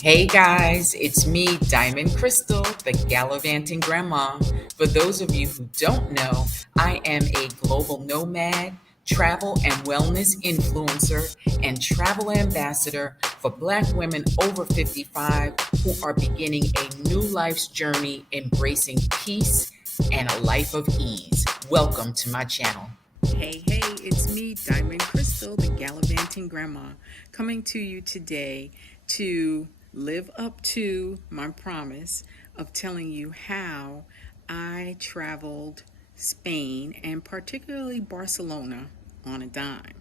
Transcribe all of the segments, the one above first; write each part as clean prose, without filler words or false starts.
Hey guys, it's me, Diamond Crystal, the Gallivanting Grandma. For those of you who don't know, I am a global nomad, travel and wellness influencer, and travel ambassador for Black women over 55 who are beginning a new life's journey, embracing peace and a life of ease. Welcome to my channel. Hey, it's me, Diamond Crystal, the Gallivanting Grandma, coming to you today to live up to my promise of telling you how I traveled Spain and particularly Barcelona on a dime.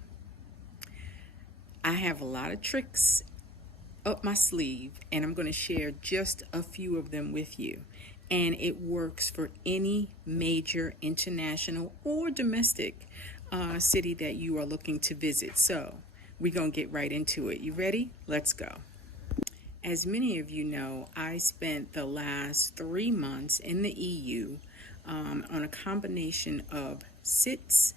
I have a lot of tricks up my sleeve, and I'm going to share just a few of them with you. And it works for any major international or domestic city that you are looking to visit. So we're going to get right into it. You ready? Let's go. As many of you know, I spent the last 3 months in the EU on a combination of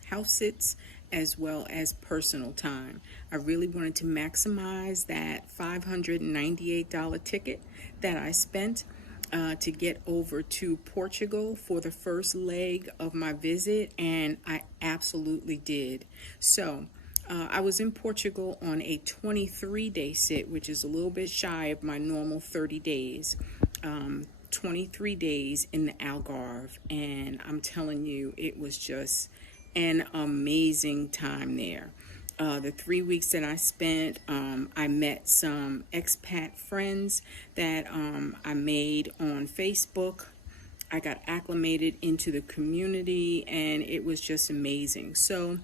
house sits, as well as personal time. I really wanted to maximize that $598 ticket that I spent to get over to Portugal for the first leg of my visit, and I absolutely did. So I was in Portugal on a 23-day sit, which is a little bit shy of my normal 30 days. 23 days in the Algarve, and I'm telling you, it was just an amazing time there. The 3 weeks that I spent, I met some expat friends that I made on Facebook. I got acclimated into the community, and it was just amazing. So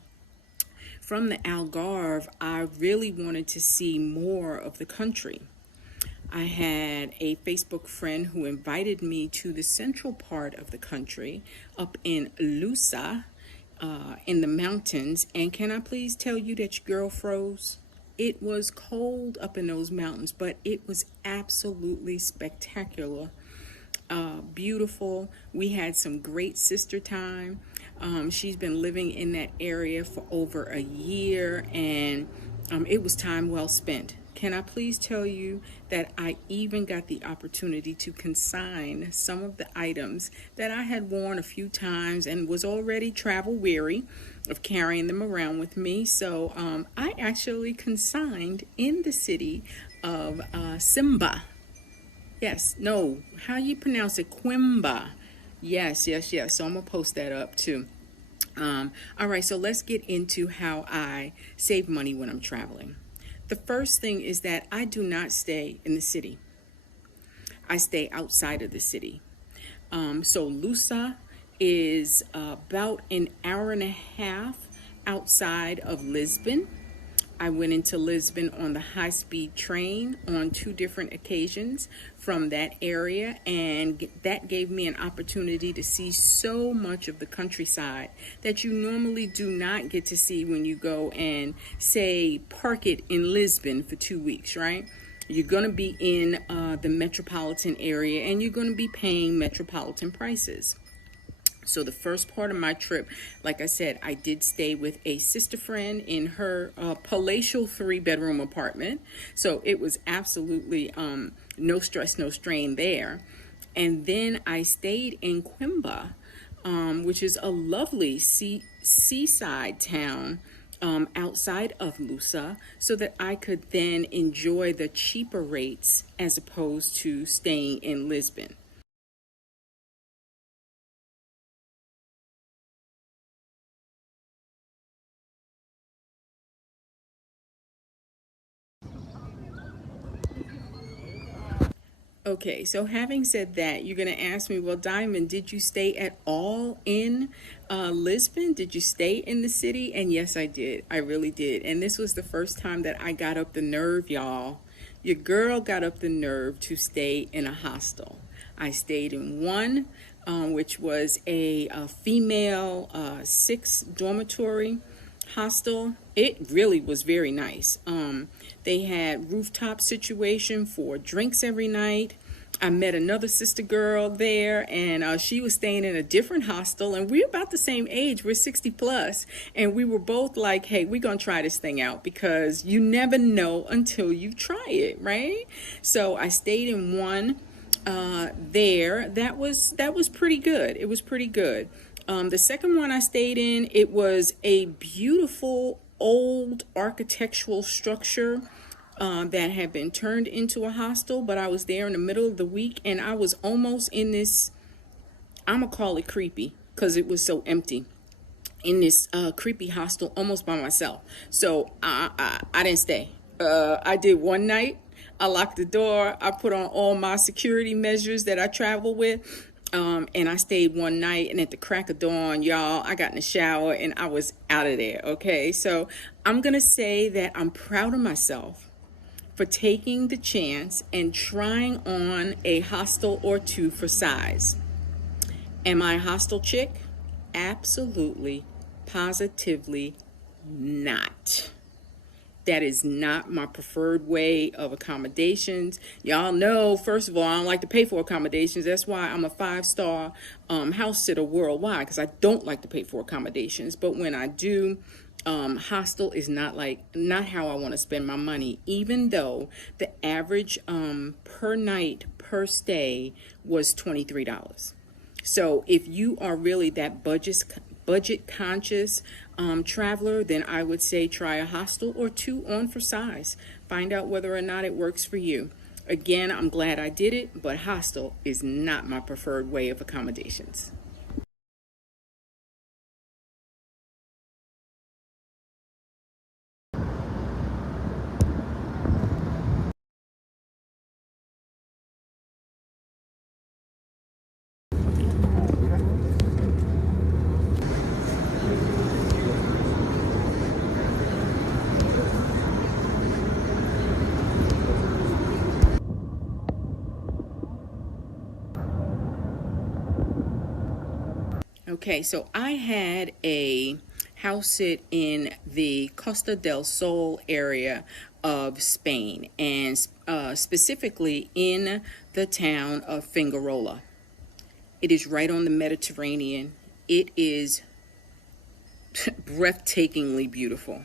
from the Algarve, I really wanted to see more of the country. I had a Facebook friend who invited me to the central part of the country, up in Lusa, in the mountains. And can I please tell you that your girl froze? It was cold up in those mountains, but it was absolutely spectacular. Beautiful. We had some great sister time. She's been living in that area for over a year, and it was time well spent. Can I please tell you that I even got the opportunity to consign some of the items that I had worn a few times and was already travel weary of carrying them around with me. So I actually consigned in the city of Simba. Yes, no, how you pronounce it? Quimba. Yes. So I'm going to post that up too. All right, so let's get into how I save money when I'm traveling. The first thing is that I do not stay in the city. I stay outside of the city. So Lusa is about an hour and a half outside of Lisbon. I went into Lisbon on the high-speed train on 2 different occasions from that area, and that gave me an opportunity to see so much of the countryside that you normally do not get to see when you go and, say, park it in Lisbon for 2 weeks, right? You're going to be in the metropolitan area, and you're going to be paying metropolitan prices. So the first part of my trip, like I said, I did stay with a sister friend in her palatial 3-bedroom apartment. So it was absolutely no stress, no strain there. And then I stayed in Quimba, which is a lovely seaside town outside of Lusa, so that I could then enjoy the cheaper rates as opposed to staying in Lisbon. Okay, so having said that, you're going to ask me, well, Diamond, did you stay at all in Lisbon? Did you stay in the city? And yes, I did. I really did. And this was the first time that I got up the nerve, y'all. Your girl got up the nerve to stay in a hostel. I stayed in one, which was a female 6 dormitory hostel. It really was very nice. They had rooftop situation for drinks every night. I met another sister girl there, and she was staying in a different hostel, and we're about the same age. We're 60 plus, and we were both like, "Hey, we're gonna try this thing out because you never know until you try it, right?" So I stayed in one there. That was pretty good. It was pretty good. The second one I stayed in, it was a beautiful old architectural structure that had been turned into a hostel, but I was there in the middle of the week and I was almost in this, I'm gonna call it creepy because it was so empty, in this creepy hostel almost by myself. So I didn't stay. I did one night. I locked the door. I put on all my security measures that I travel with. And I stayed one night, and at the crack of dawn, y'all, I got in the shower and I was out of there. Okay, so I'm gonna say that I'm proud of myself for taking the chance and trying on a hostel or two for size. Am I a hostel chick? Absolutely, positively not. That is not my preferred way of accommodations. Y'all know, first of all, I don't like to pay for accommodations. That's why I'm a 5-star house sitter worldwide, because I don't like to pay for accommodations. But when I do, hostel is not how I want to spend my money, even though the average per night per stay was $23. So if you are really that budget conscious traveler, then I would say try a hostel or two on for size. Find out whether or not it works for you. Again, I'm glad I did it, but hostel is not my preferred way of accommodations. Okay, so I had a house sit in the Costa del Sol area of Spain, and specifically in the town of Fingarola. It is right on the Mediterranean. It is breathtakingly beautiful,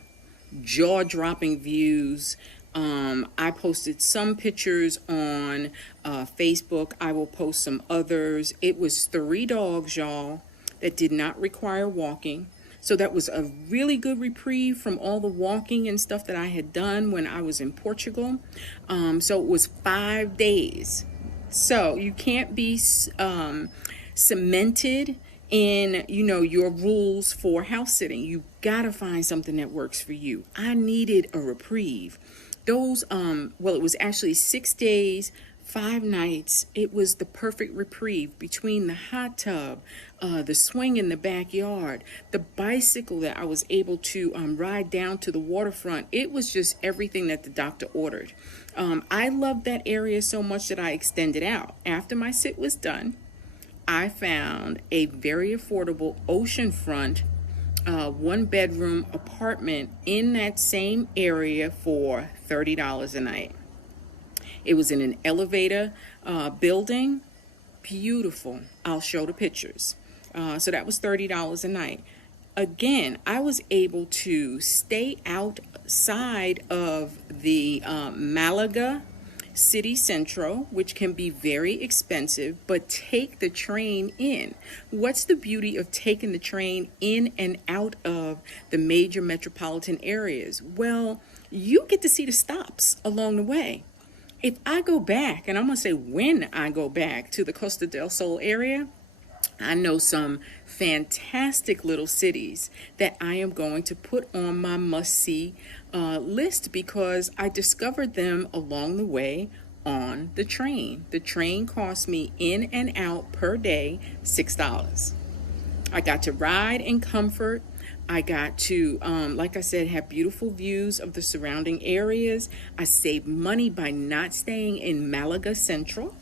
jaw-dropping views. I posted some pictures on Facebook. I will post some others. It was 3 dogs, y'all, that did not require walking. So that was a really good reprieve from all the walking and stuff that I had done when I was in Portugal. So it was 5 days. So you can't be cemented in, your rules for house sitting. You gotta find something that works for you. I needed a reprieve. Those well, it was actually 6 days, 5 nights. It was the perfect reprieve between the hot tub, the swing in the backyard, the bicycle that I was able to ride down to the waterfront. It was just everything that the doctor ordered. I loved that area so much that I extended out. After my sit was done, I found a very affordable oceanfront 1 bedroom apartment in that same area for $30 a night. It was in an elevator building. Beautiful. I'll show the pictures. So that was $30 a night. Again, I was able to stay outside of the Malaga City Central, which can be very expensive, but take the train in. What's the beauty of taking the train in and out of the major metropolitan areas? Well, you get to see the stops along the way. If I go back, and I'm going to say when I go back to the Costa del Sol area, I know some fantastic little cities that I am going to put on my must-see list because I discovered them along the way on the train. The train cost me in and out per day $6. I got to ride in comfort. I got to, like I said, have beautiful views of the surrounding areas. I saved money by not staying in Malaga Central.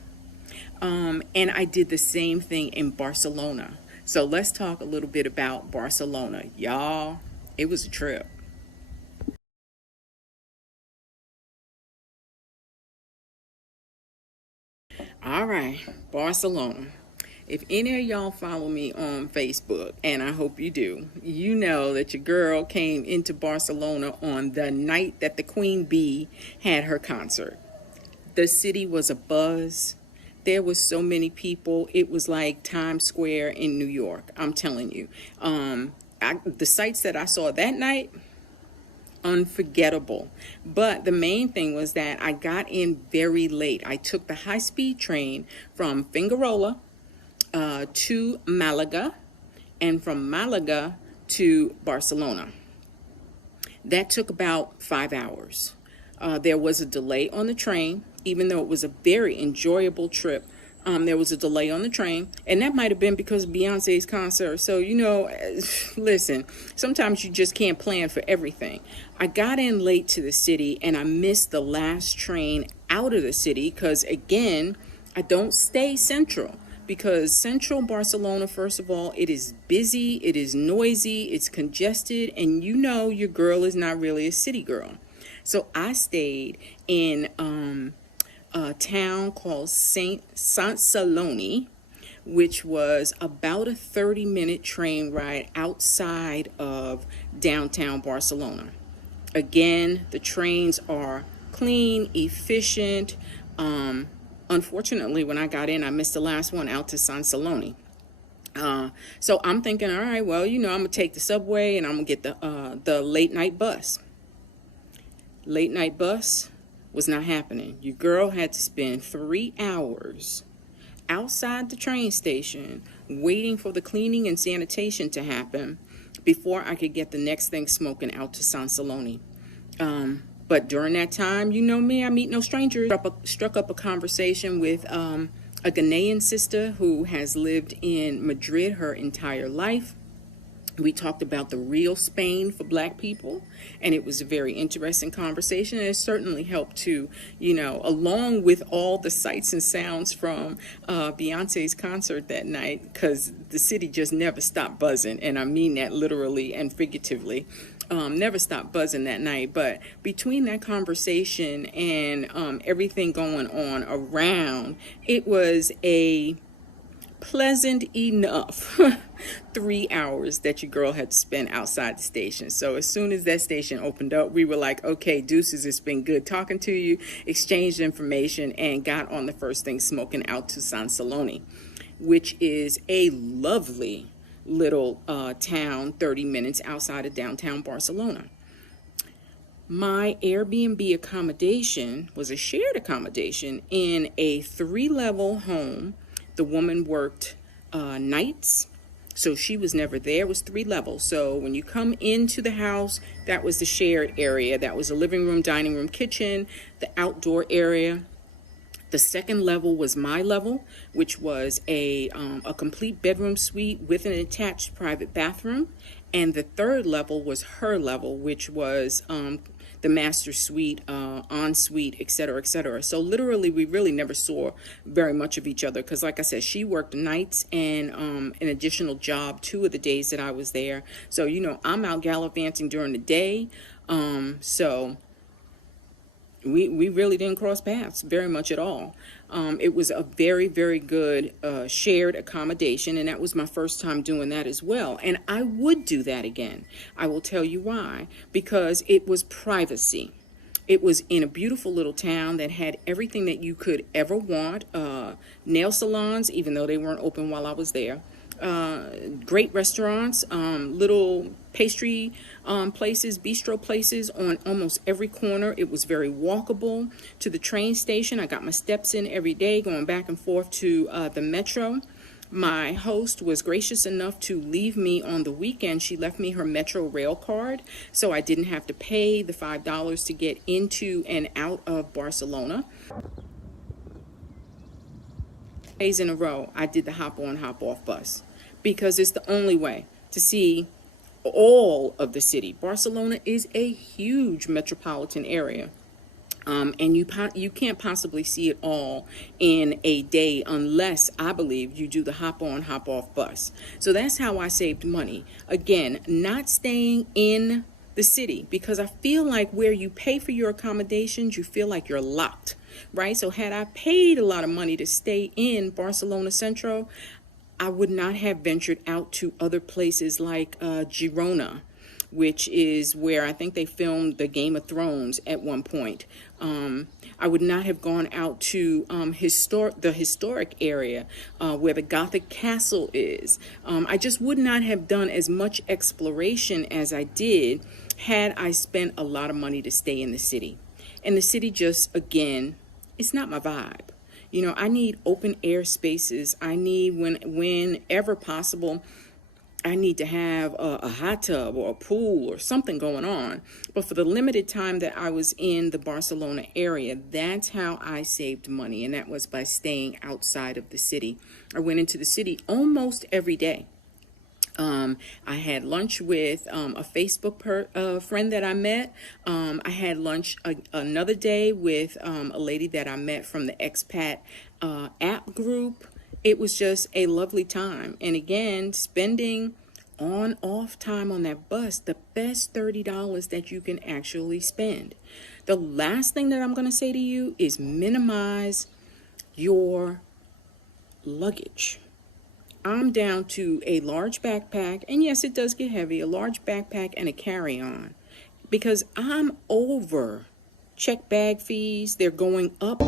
And I did the same thing in Barcelona. So let's talk a little bit about Barcelona. Y'all, it was a trip. All Barcelona. If any of y'all follow me on Facebook, and I hope you do, you know that your girl came into Barcelona on the night that the Queen Bee had her concert. The city was abuzz. There was so many people. It was like Times Square in New York. I'm telling you. The sights that I saw that night, unforgettable. But the main thing was that I got in very late. I took the high-speed train from Fingarola to Malaga, and from Malaga to Barcelona. That took about 5 hours. There was a delay on the train, even though it was a very enjoyable trip. There was a delay on the train, and that might have been because of Beyonce's concert. So, listen, sometimes you just can't plan for everything. I got in late to the city, and I missed the last train out of the city because, again, I don't stay central. Because central Barcelona, first of all, it is busy, it is noisy, it's congested, and your girl is not really a city girl. So I stayed in a town called Sant Celoni, which was about a 30-minute train ride outside of downtown Barcelona. Again, the trains are clean, efficient. Unfortunately, when I got in, I missed the last one out to Sant Celoni. So I'm thinking, all right, well, I'm going to take the subway and I'm going to get the late night bus. Late night bus was not happening. Your girl had to spend 3 hours outside the train station waiting for the cleaning and sanitation to happen before I could get the next thing smoking out to Sant Celoni. But during that time, you know me, I meet no strangers. Struck up a conversation with a Ghanaian sister who has lived in Madrid her entire life. We talked about the real Spain for Black people, and it was a very interesting conversation. And it certainly helped to, along with all the sights and sounds from Beyonce's concert that night, because the city just never stopped buzzing, and I mean that literally and figuratively. Never stopped buzzing that night. But between that conversation and everything going on around, it was a pleasant enough 3 hours that your girl had to spend outside the station. So as soon as that station opened up, we were like, okay, deuces, it's been good talking to you, exchanged information, and got on the first thing smoking out to Sant Celoni, which is a lovely little town 30 minutes outside of downtown Barcelona. My Airbnb accommodation was a shared accommodation in a 3-level home. The woman worked nights, so she was never there. It was 3 levels. So when you come into the house, that was the shared area. That was a living room, dining room, kitchen, the outdoor area. The second level was my level, which was a complete bedroom suite with an attached private bathroom. And the third level was her level, which was the master suite, ensuite, et cetera, et cetera. So literally, we really never saw very much of each other because, like I said, she worked nights and an additional job 2 of the days that I was there. So, I'm out gallivanting during the day. So we really didn't cross paths very much at all. It was a very, very good shared accommodation, and that was my first time doing that as well. And I would do that again. I will tell you why. Because it was privacy. It was in a beautiful little town that had everything that you could ever want. Nail salons, even though they weren't open while I was there. Great restaurants, little pastry places, bistro places on almost every corner. It was very walkable to the train station. I got my steps in every day going back and forth to the metro. My host was gracious enough to leave me on the weekend. She left me her Metro rail card, so I didn't have to pay the $5 to get into and out of Barcelona. Days in a row, I did the hop on, hop off bus because it's the only way to see all of the city. Barcelona is a huge metropolitan area. And you can't possibly see it all in a day unless, I believe, you do the hop on, hop off bus. So that's how I saved money. Again, not staying in the city, because I feel like where you pay for your accommodations, you feel like you're locked, right? So had I paid a lot of money to stay in Barcelona Central, I would not have ventured out to other places like Girona, which is where I think they filmed the Game of Thrones at one point. I would not have gone out to the historic area where the Gothic castle is. I just would not have done as much exploration as I did had I spent a lot of money to stay in the city. And the city just, again, it's not my vibe. You know, I need open air spaces. I need, whenever possible, I need to have a hot tub or a pool or something going on. But for the limited time that I was in the Barcelona area, that's how I saved money. And that was by staying outside of the city. I went into the city almost every day. I had lunch with a Facebook friend that I met. I had lunch another day with a lady that I met from the expat app group. It was just a lovely time. And again, spending on-off time on that bus, the best $30 that you can actually spend. The last thing that I'm going to say to you is minimize your luggage. I'm down to a large backpack, and yes, it does get heavy, a large backpack and a carry-on, because I'm over check bag fees. They're going up.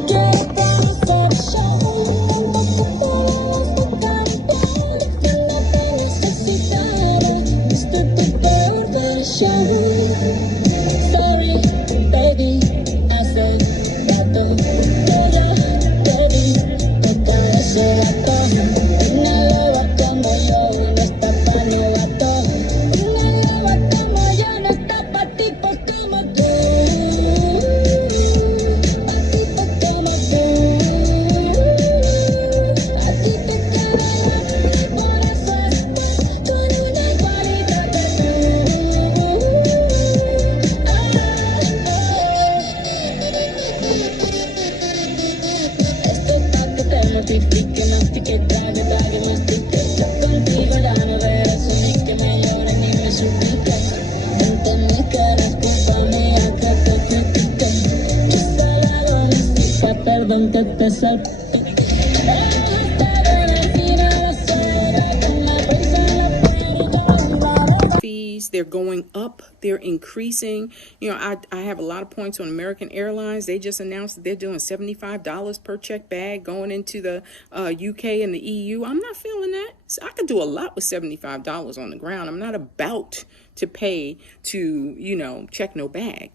Fees, they're going up, they're increasing. You know, I have a lot of points on American Airlines. They just announced that they're doing $75 per check bag going into the UK and the EU. I'm not feeling that. So I could do a lot with $75 on the ground. I'm not about to pay to, you know, check no bag.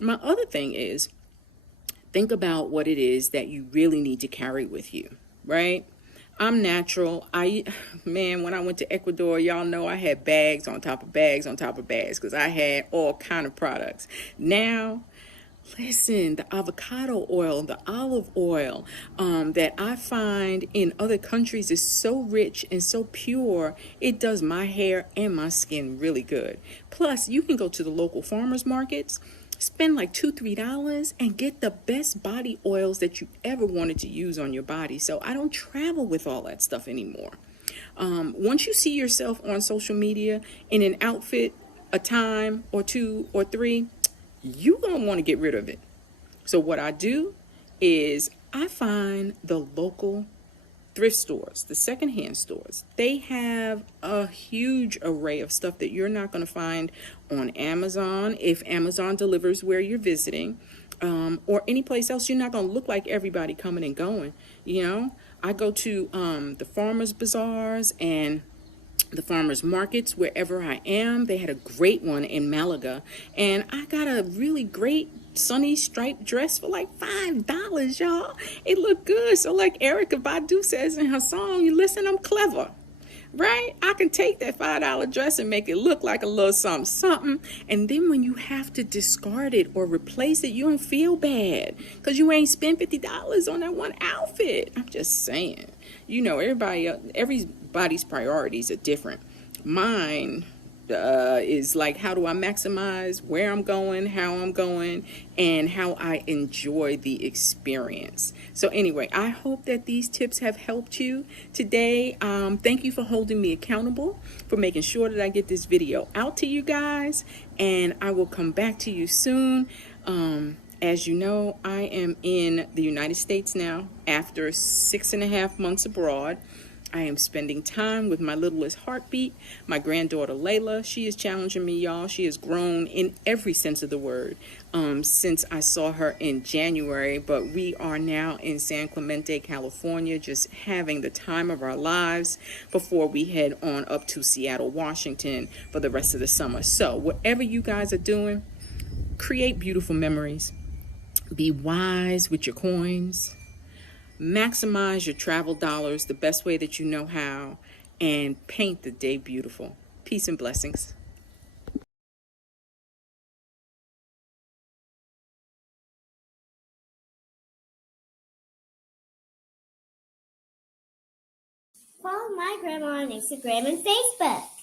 My other thing is, think about what it is that you really need to carry with you, right? I'm natural. When I went to Ecuador, y'all know I had bags on top of bags on top of bags because I had all kind of products. Now, listen, the avocado oil, the olive oil that I find in other countries is so rich and so pure. It does my hair and my skin really good. Plus, you can go to the local farmers markets, spend like $2-3 and get the best body oils that you ever wanted to use on your body. So I don't travel with all that stuff anymore. Once you see yourself on social media in an outfit a time or two or three, you're going to want to get rid of it. So what I do is I find the local thrift stores, the secondhand stores. They have a huge array of stuff that you're not going to find on Amazon, if Amazon delivers where you're visiting, or any place else. You're not going to look like everybody coming and going. You know, I go to the farmers bazaars and the farmers markets wherever I am. They had a great one in Malaga, and I got a really great sunny striped dress for like $5, y'all. It looked good. So like Erykah Badu says in her song, you listen, I'm clever, right? I can take that $5 dress and make it look like a little something. And then when you have to discard it or replace it, you don't feel bad because you ain't spent $50 on that one outfit. I'm just saying, you know, everybody's priorities are different. Mine is like, how do I maximize where I'm going, how I'm going, and how I enjoy the experience. So anyway, I hope that these tips have helped you today. Thank you for holding me accountable, for making sure that I get this video out to you guys, and I will come back to you soon. As you know, I am in the United States now after 6.5 months abroad. I am spending time with my littlest heartbeat, my granddaughter Layla. She is challenging me, y'all. She has grown in every sense of the word since I saw her in January. But we are now in San Clemente, California, just having the time of our lives before we head on up to Seattle, Washington for the rest of the summer. So whatever you guys are doing, create beautiful memories. Be wise with your coins. Maximize your travel dollars the best way that you know how, and paint the day beautiful. Peace and blessings. Follow my grandma on Instagram and Facebook.